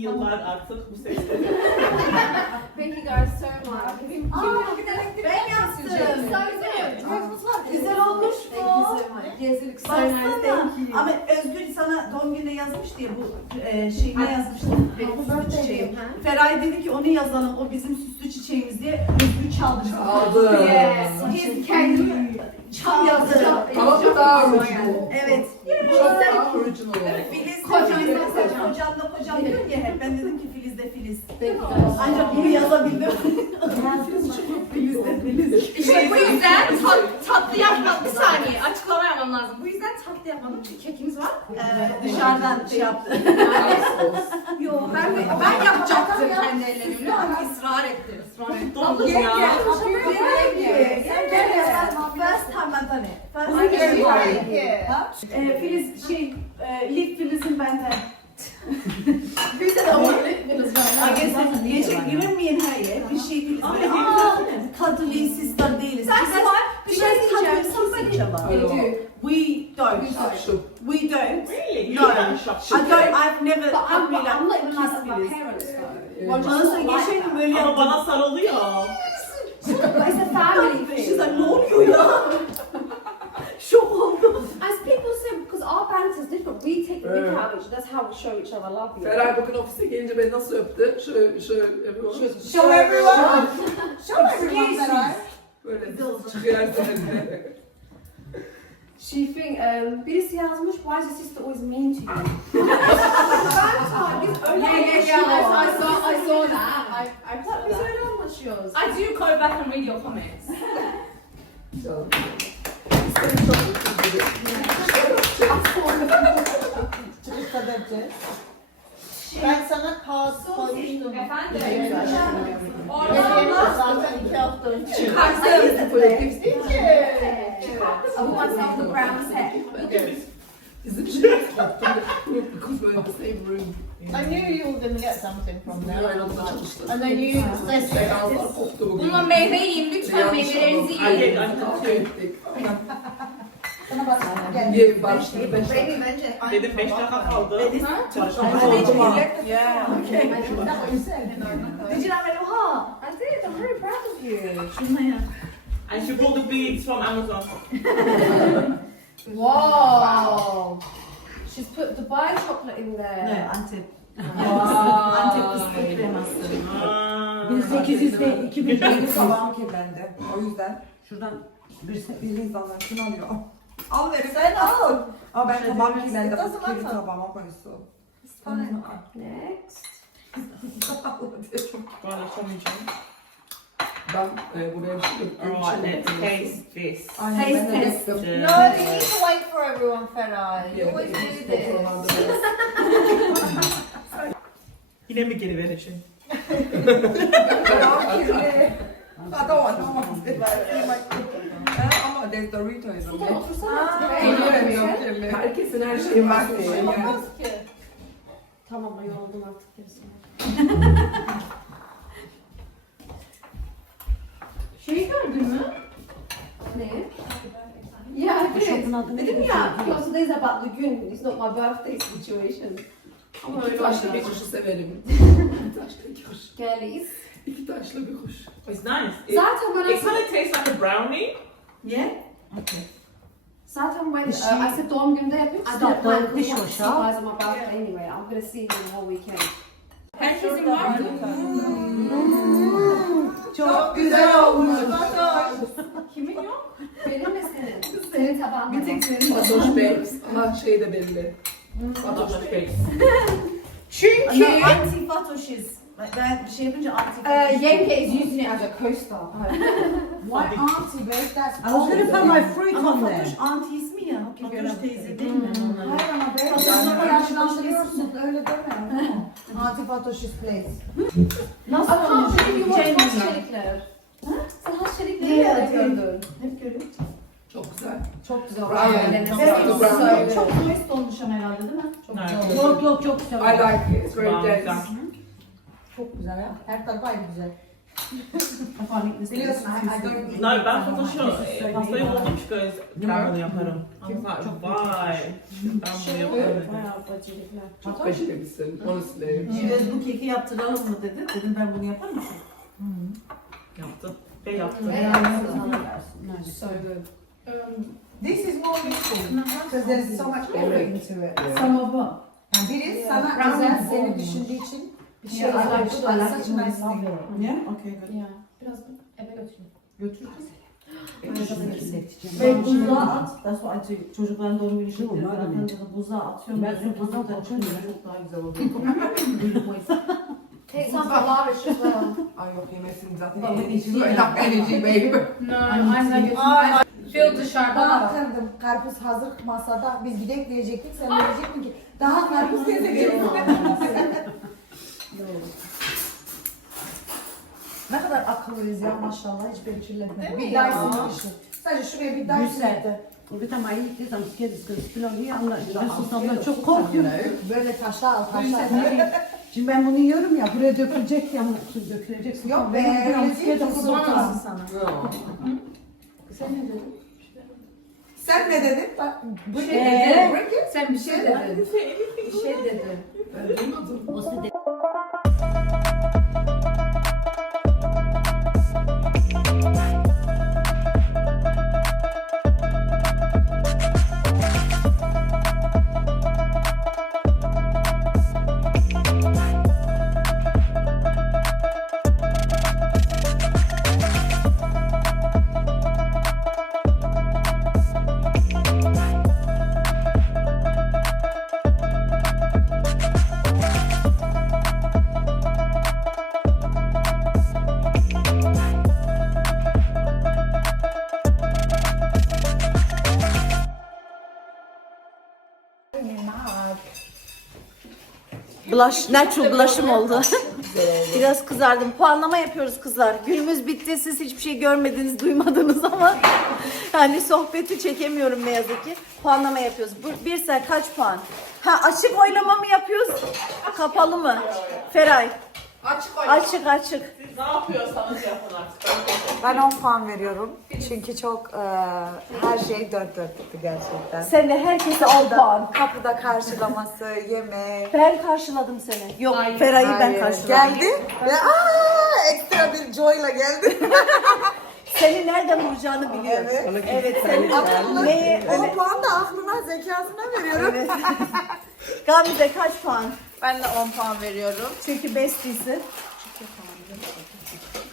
kimse istedi. Thank you guys so much. Kim Ben yaptım. Güzel olmuş so nice. Baksana. Ama Özgür sana doğum gününe yazmış diye bu e, şey ne yazmıştı? Benim süslü çiçeğim. Feray dedi ki onu yazalım o bizim süslü çiçeğimiz diye Özgür çaldı. Çaldı. Yes, he's kendini Çam yazdı. Ama bu daha original. Evet. Çok daha original. Filiz de Kocam kocam diyorum ya hep. Ben dedim ki Filiz de Filiz. Ancak bunu yazabildim. Filiz de Filiz. İşte bu yüzden tat, tatlı yapmadım. Bir saniye açıklama yapmam lazım. Bu yüzden tatlı yapmadım çünkü kekimiz var. Ee, dışarıdan şey yaptı. Yo ben ben yapacaktım kendi ellerimle ama ısrar etti. Israr etti. Dondum ya. First time ben tane. First time. evet. Ha? Ee, Filiz şey, e, Lip Filiz'in benden. Bizde de ama Arkadaşlar gece giremeyin her yer. Bir şey değiliz. Böyle aa cuddly sister değiliz. Sen Biz- var. Bir şey diyeceğim. Somebody We do. We don't. Şu. We don't. Really? No. You shocked I don't. I've never. But I'm, really I'm not even like my Filiz. parents though. Bana just sonra like geçen gün böyle Ama bana sarılıyor. It's a family She's thing. like ne oluyor ya? Şok oldum. As people say, because our banter is different, we take the big Yeah. out of each other. That's how we show each other love. You know? Feray bugün ofise gelince beni nasıl öptü? Şöyle, şöyle everyone. Show everyone. Show everyone that Böyle çıkıyor her. She think, um, birisi yazmış, why is your sister always mean to you? Biz öyle Yeah, yeah, yeah, anlaşıyoruz. I saw- I saw that. I, I saw Biz that. öyle anlaşıyoruz. I do go back and read your comments. Seni çok ediyor. Çıkışta vereceğiz. Ben sana kağıt koymuştum. Efendim? Orada zaten iki hafta önce. Çıkarttım. I put myself the brown set. Bizim şeyimiz koptu. Because we're in the same room. I knew you were going to get something from Bir there. aynı odada çalıştık. And then you said Beyazlar koptu bugün. Bununla meyve yiyin. Lütfen Yanlış meyvelerinizi oldu. yiyin. Ay, ay, Sana bak. Gel. Ye dakika. Dedim 5 dakika kaldı. Çalışmam Oldu mu? Yeah. Okay. Did you not read ha? I did, I'm very proud of you. And she bought the beads from Amazon. Wow. She's put Dubai chocolate in there. Ne Antep. Wow. Antep fıstık kreması. Aa. 1800'de 2000'de tabağım kirlendi. O yüzden şuradan bir, bir insanlar şunu alıyor. Al verin. Sen al. Ama ben tabağım kirlendi. Nasıl Bu kirli tabağıma koysun. Next. Bana koymayacağım. Ben e, buraya bir şey Alright, let's taste this. Aynen, Taste ben de test. döktüm. No, you need to wait for everyone, Feray. You always do this. Yine mi geri vereceksin? Tabağım kirli. I don't want to Ama there's Doritos. Şuradan otursana. Geliyorum kirli. Herkesin her şeyi var. Yani. Tamam, ben yoruldum artık gerisini. Şeyi gördün mü? Ne? Adı ne? Dedim ya, because today's about the gün. It's not my birthday situation. Ama İki öyle taşlı bir oldu. kuşu severim. İki taşlı iki kuş. Girlies. İki taşlı bir kuş. It's nice. It, Zaten I it kind of tastes like a brownie. Yeah. Zaten when uh, I said doğum günde yapayım. I Stop don't guys on my birthday anyway. I'm gonna see you the whole weekend. Herkesin var mı? Çok güzel olmuş. Kimin yok? Benim ve senin. Senin tabağın. Bir tek senin Fatoş Bey. Aha şey de belli. Fatoş face. Çünkü anti fatoşiz. Ben bir şey yapınca anti Uh, fatoşiz. Yenge is using it as a coaster. Why auntie, babe? That's I was gonna put my fruit Ama on there. fatoş anti ismi ya. Fatoş teyze değil mi? Hayır ama babe. Fatoş Sen ama yaşlandırıyorsun. Öyle deme. Auntie Fatoş's place. Nasıl I can't olmuş? believe you watched Cennet. Haş Çelikler. Sen Yeah, nerede yeah. gördün? Hep görüyorum. Çok güzel. Çok güzel. Bravo. Aynen. Çok güzel. Çok moist olmuş ama herhalde değil mi? Çok güzel. Yok yok çok güzel. I like it. It's very dense. Çok güzel ya. Her tarafı aynı güzel. Biliyorsun I. No, ben sana şu pastayı buldum çünkü ben bunu yaparım. Çok vay. Ben bunu yaparım. Çok başarılısın, honestly. Göz bu keki yaptıralım mı dedi. Dedim ben bunu yapar mısın? Yaptım. Ve yaptım. So good. This is more useful because there's so much effort into it. Sama bu. Yani biri sana özel seni düşündüğü için bir şey Yeah, I like-. I like to nice thing. Yeah, okay, good. Yeah. Biraz eve götürün. Ve buzluğa at. What I do. Çocukların doğum günü bırakınca da buzluğa atıyorum. Ben Böyle buzluğa da çıkıyor. Çok daha güzel oluyor. As well. Ay yok yemesin zaten. Ama Energy, içi- enough energy baby. No, I'm not getting Feel dışarıda Bana var. kırdım. Karpuz hazır masada. Biz gidek diyecektik. Sen diyecektin ki daha karpuz teyze gelin. ne akıllıyız ya maşallah. Hiç beni kirletmedi. Bir daha istemiştim. Sadece şuraya bir daha istemiştim. Bir tane ayı gittiği zaman keriz kız falan diye anlar. Ben susamdan çok korkuyorum. Böyle taşlar al taşlar. Şimdi ben bunu yiyorum ya buraya dökülecek ya su dökülecek. Yok susam. be, Ben öyle değil keriz ki, kız susam otururum. Olmaz sana. Sen ne dedin? Sen ne dedin? Bak, Bu şey Ee? dedi. Sen bir şey dedin. Bir şey dedin. O size Blush, natural blush'ım oldu. Biraz kızardım. Puanlama yapıyoruz kızlar. Günümüz bitti. Siz hiçbir şey görmediniz, duymadınız ama yani sohbeti çekemiyorum ne yazık ki. Puanlama yapıyoruz. Bu, bir sen kaç puan? Ha açık oylama mı yapıyoruz? Kapalı mı? Feray. Açık ol. Açık açık. Siz ne yapıyorsanız yapın artık. Ben 10 puan veriyorum. Çünkü çok e, her şey dört dörtlüktü gerçekten. Sen de herkese 10 puan. Kapıda karşılaması, yemek. Ben karşıladım seni. Yok Feray'ı ben Hayır, karşıladım. Geldi ve aa, ekstra bir joyla geldi. Seni nereden vuracağını biliyor. Evet. Evet, senin Akıllı. neyi 10 öyle... puan da aklına, zekasına veriyorum. Evet. Gamze kaç puan? Ben de 10 puan veriyorum. Çünkü bestisi.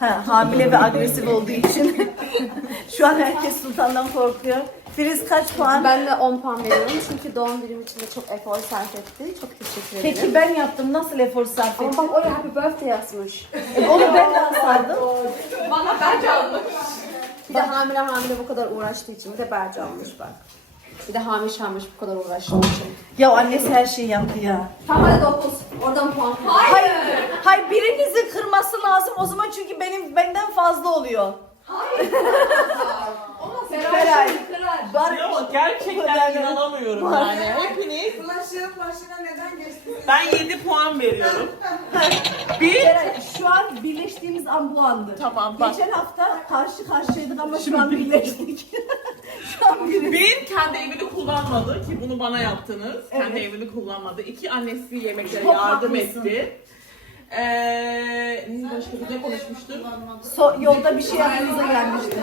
Ha, hamile ve agresif olduğu için. Şu an herkes sultandan korkuyor. Filiz kaç puan? Ben de 10 puan veriyorum çünkü doğum günüm için de çok efor sarf etti. Çok teşekkür ederim. Peki ben yaptım. Nasıl efor sarf Ama ettim? bak oraya happy birthday yazmış. E, Onu ben de alsaydım. Bana bence almış. Bir de hamile hamile bu kadar uğraştığı için bir de Berce almış bak. Bir de hamiş hamiş bu kadar uğraştığı için. Ya annesi her şeyi yaptı ya. Tamam hadi 9. Oradan puan. Hayır. Hayır birinizin kırması lazım o zaman çünkü benim benden fazla oluyor. Feray. Bar Yok gerçekten Yani- inanamıyorum yani. Hepiniz Bulaşığın başına neden geçtiniz? ben 7 puan veriyorum. Bir şu an birleştiğimiz an bu andı. Tamam bak. Geçen hafta karşı karşıyaydık ama şu an birleştik. şu an bir. Bir kendi evini kullanmadı ki bunu bana yaptınız. Kendi Evet. evini kullanmadı. İki annesi yemeklere Çok yardım haklısın. etti. Ee, başka bir ne konuşmuştuk? So, yolda bir şey aklınıza gelmişti.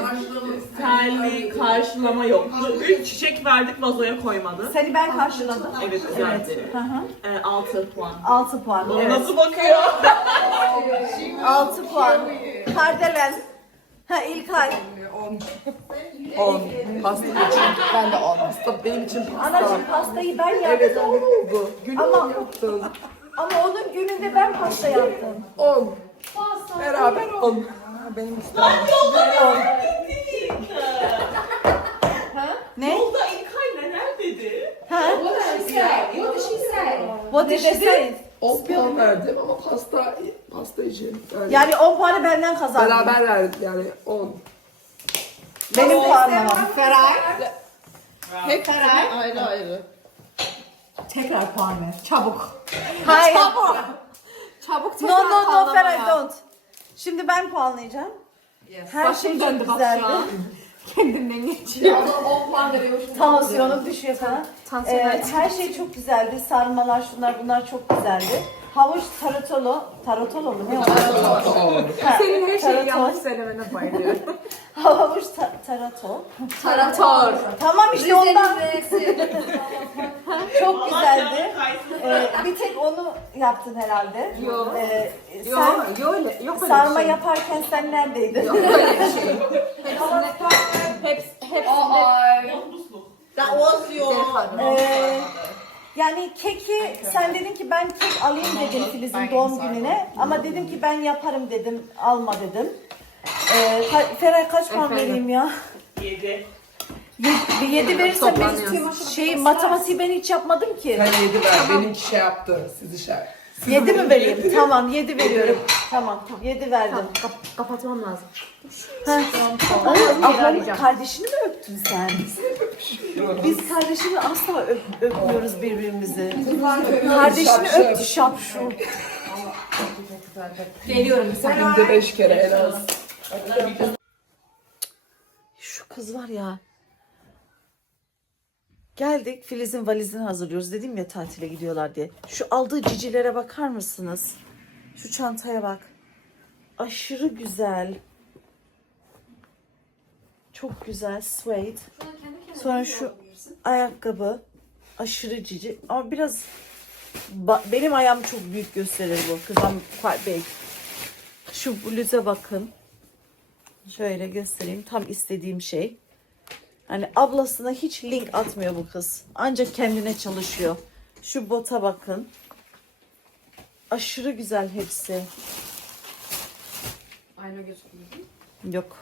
Terli karşılama yoktu. Üç çiçek verdik vazoya koymadı. Seni ben karşıladım. Evet güzeldi. Hı hı. Ee, 6 puan. 6 puan. Bana Evet. Nasıl bakıyor? 6 puan. Kardelen. Ha İlkay. 10. Pasta için. Ben de 10. Pasta benim için pasta. Anacığım pastayı ben yaptım. Evet on oldu. Günü Ama- yaptın. Ama onun gününde ben pasta yaptım. 10. Beraber 10. Benim istemem. Ne? Yolda İlkay neler dedi? Ha? What did she say? What did she say? What did she say? 10 puan verdim ama pasta pasta için. Yani, Yani 10 puanı benden kazandın. beraber verdik yani 10. Benim puanım. Feray. Hepsini ayrı ayrı. Tekrar puan ver. Çabuk. Hayır. Çabuk No no no Feray don't. Şimdi ben puanlayacağım. Yes. Her şey çok güzeldi. Kendinden geçiyor. Adam 10 puan veriyor şimdi. Tansiyonum düşüyor falan. Ee, her şey çok güzeldi. Sarmalar şunlar bunlar çok güzeldi. Havuç tarotolo, tarotolo mu ne o? Senin her şeyi tarator. yanlış söylemene bayılıyorum. Havuç ta- tarato. Tarator. Tamam işte ondan çok güzeldi. Ee, bir tek onu yaptın herhalde. Yok. Ee, sen Yok, yok öyle, yok öyle sarma bir şey. yaparken sen neredeydin? Yok öyle bir şey. Hepsi, hepsi, Ay. That was your... Ee, yani keki sen dedin ki ben kek alayım dedim Filiz'in doğum gününe ama dedim ki ben yaparım dedim alma dedim. Ee, ka- Feray kaç puan vereyim ya? Yedi. 7 verirsem ben şey matematiği ben hiç yapmadım ki. Sen yedi ver. Benimki şey yaptı. Sizi şey. 7 mi vereyim? tamam 7 veriyorum. Tamam 7 verdim. Kap- kapatmam lazım. Ay, ablanın kardeşini mi öptün sen? Biz kardeşimi asla öp, öpmüyoruz birbirimizi. Kardeşini öptü şapşu. Geliyorum. Günde beş kere en az. Şu kız var ya. Geldik Filiz'in valizini hazırlıyoruz. Dedim ya tatile gidiyorlar diye. Şu aldığı cicilere bakar mısınız? Şu çantaya bak. Aşırı güzel. Çok güzel. Suede. Sonra şu ayakkabı. Aşırı cici. Ama biraz benim ayağım çok büyük gösterir bu. Kız I'm quite big. Şu bluza bakın. Şöyle göstereyim. Tam istediğim şey. Hani ablasına hiç link atmıyor bu kız. Ancak kendine çalışıyor. Şu bota bakın. Aşırı güzel hepsi. Ayna gözükmüyor. Yok.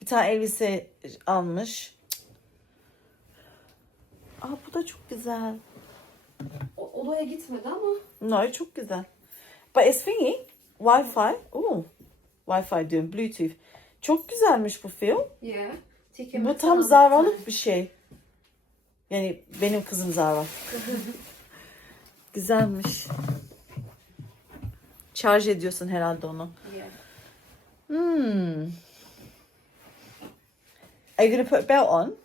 Bir tane elbise almış. Aa bu da çok güzel. O- Odaya gitmedi ama. No çok güzel. But it's thingy. Wi-Fi. Oo. Wi-Fi diyorum. Bluetooth. Çok güzelmiş bu film. Yeah. Bu tam zarvalık bir şey. Yani benim kızım zarva. Güzelmiş. Şarj ediyorsun herhalde onu. Yeah. Hmm. Are you gonna put a belt on?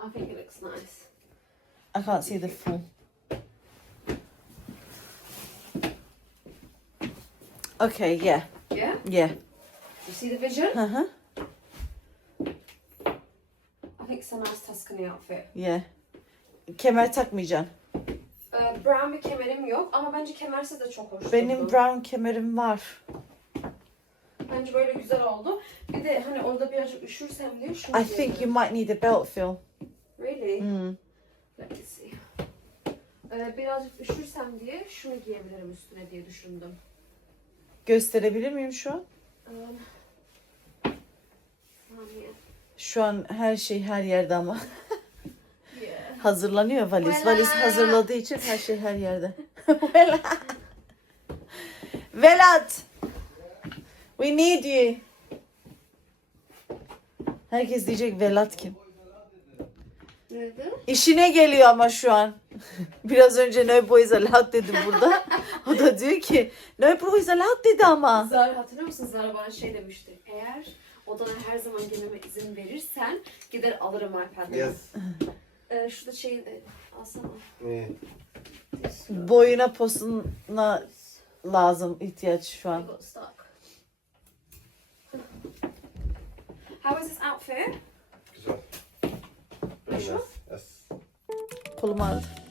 I think it looks nice. I can't see the full. Okay, yeah, Yeah? yeah. You see the vision? Hı hı. I think it's a nice Tuscany outfit. Yeah. Kemer takmayacaksın. Ee, brown bir kemerim yok ama bence kemersiz de çok hoş Benim durdu. brown kemerim var. Bence böyle güzel oldu. Bir de hani orada birazcık üşürsem diye şunu I think you giyebilirim. might need a belt, Phil. Really? Hmm. Let me see. Ee, birazcık üşürsem diye şunu giyebilirim üstüne diye düşündüm. Gösterebilir miyim şu an? Şu an her şey her yerde ama. Hazırlanıyor valiz. Valiz hazırladığı için her şey her yerde. Velat. Velat. We need you. Herkes diyecek Velat kim? Nerede? İşine geliyor ama şu an. Biraz önce no boys allowed dedim burada. O da diyor ki no boys allowed dedi ama. Zara hatırlıyor musun? Zara bana şey demişti. Eğer odana her zaman girmeme izin verirsen gider alırım iPad'ını. Yes. Ee, şurada şeyin e, alsana. Yeah. Boyuna posuna lazım ihtiyaç şu an. I got stuck. How is this outfit? Job. Very nice. Yes. Kolum ağrıdı.